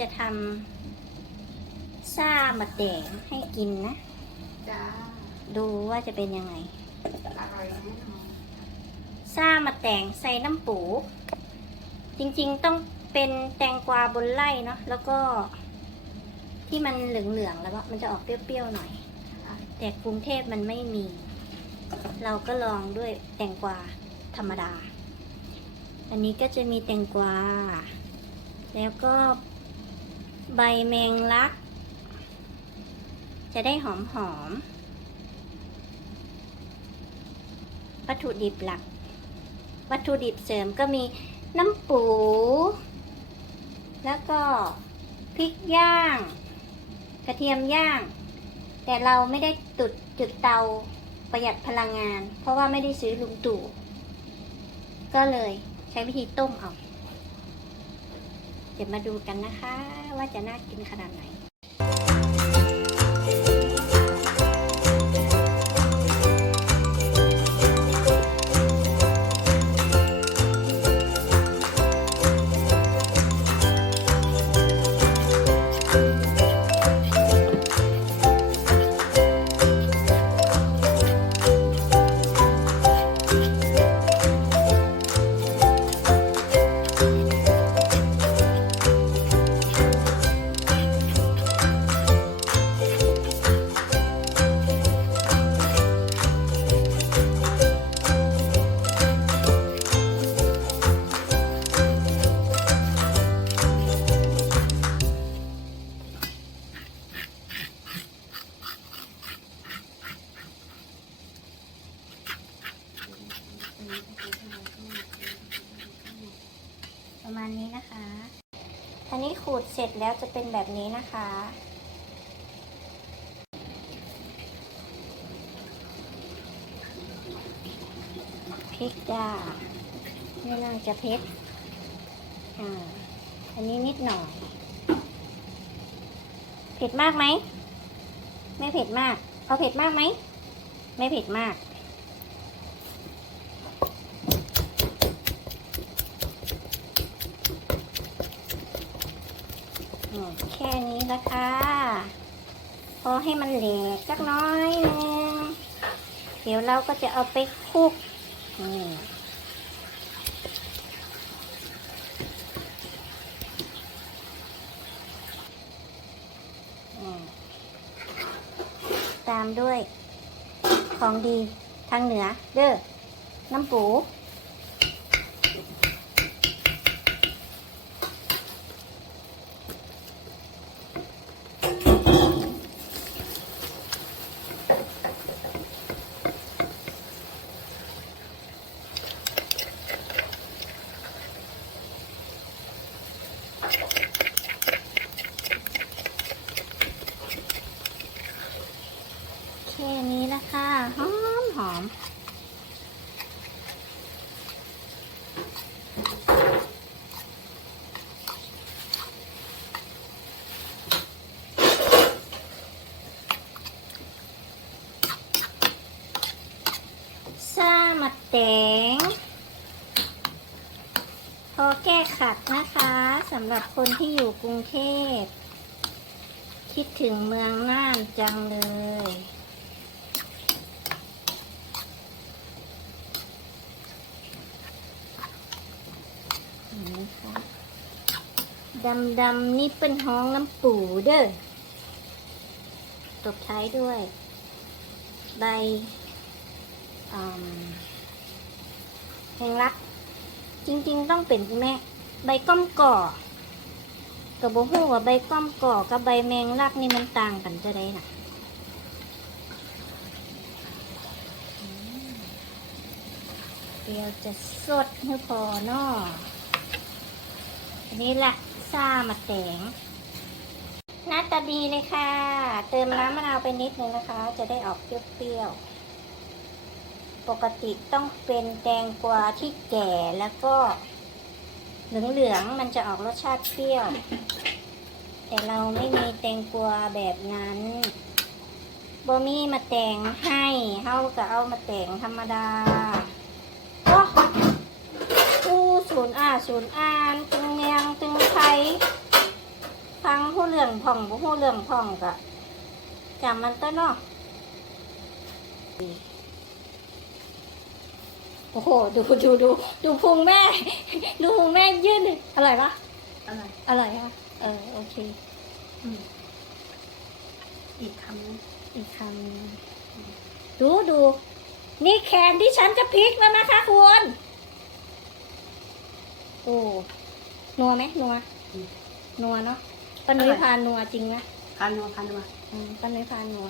จะทำซ่ามาแดงให้กินนะ จ้า ดูว่าจะเป็นยังไง อร่อยแน่นอนซ่ามาแต่งใส่น้ำปู จริงๆต้องเป็นแตงกวาบนไร่เนาะแล้วก็ ที่มันเหลืองๆแล้วก็มันจะออกเปรี้ยวๆหน่อยค่ะแต่กรุงเทพมันไม่มี เราก็ลองด้วยแตงกวาธรรมดา อันนี้ก็จะมีแตงกวา แล้วก็ใบแมงลัก จะได้หอมหอม วัตถุดิบหลัก วัตถุดิบเสริมก็มีน้ำปู แล้วก็พริกย่าง กระเทียมย่าง แต่เราไม่ได้ตุดจุดเตาประหยัดพลังงาน เพราะว่าไม่ได้ซื้อลุงตู่ก็เลย ใช้วิธีต้มเอา เดี๋ยวมาดูกันนะคะ ว่าจะน่ากินขนาดไหน ประมาณนี้นะคะ อันนี้ขูดเสร็จแล้วจะเป็นแบบนี้นะคะ พริกจ้าไม่น่าจะเผ็ดอ่าอันนี้นิดหน่อยเผ็ดมากไหม ไม่เผ็ดมาก เอาเผ็ดมากไหม ไม่เผ็ดมาก แค่นี้นะค่ะ พอให้มันเหลกสักน้อยนึง เดี๋ยวเราก็จะเอาไปคลุกนี่ตามด้วยของดีทางเหนือ เด้อน้ำปู แค่นี้นะคะหอมหอมซ่ามาแตง พอแก้ขัดนะคะสำหรับคนที่อยู่กรุงเทพ คิดถึงเมืองน่านจังเลย ดำดำนี่เป็นห้องน้ำปูเด้อตบท้ายด้วย ใบแหงลัก จริง ๆ ต้องเป็นแม่ใบก้อมก่อกับบ่ฮู้ว่าใบก้อมก่อกับใบแมงลักนี่มันต่างกันจะได้น่ะเดี๋ยวจะสดให้พอเนาะอันนี้แหละซ่ามาแตงหน้าตาดีเลยค่ะ เติมน้ำมะนาวไปนิดนึงนะคะ จะได้ออกเปรี้ยวๆ ปกติต้องเป็นแตงกวาที่แก่แล้วก็ เหลืองๆมันจะออกรสชาติเปรี้ยว แต่เราไม่มีแตงกวาแบบนั้นบอมี่มาแต่งให้เฮาก็เอามาแต่งธรรมดาโอ้อู้ศูนย์อ่าศูนย์อ่านตึงเนียงตึงไทยรื่องพ่องบ่ฮู้เรื่องพ่องก็จำมันต้นเนาะ โอ้โห ดูดูดูดูพุงแม่ ดูพุงแม่ยืดดิอร่อยปะอะไรอร่อยค่ะเออโอเคอืมอีกคำนึงอีกคำหนึ่งดูดู นี่แคนที่ฉันจะพลิกแล้วนะคะคุณโอ้นัวไหมนัวนัวเนาะป้านุ้ยพานัวจริงนะพันนัวพันนัวอืมป้านุ้ยพานัว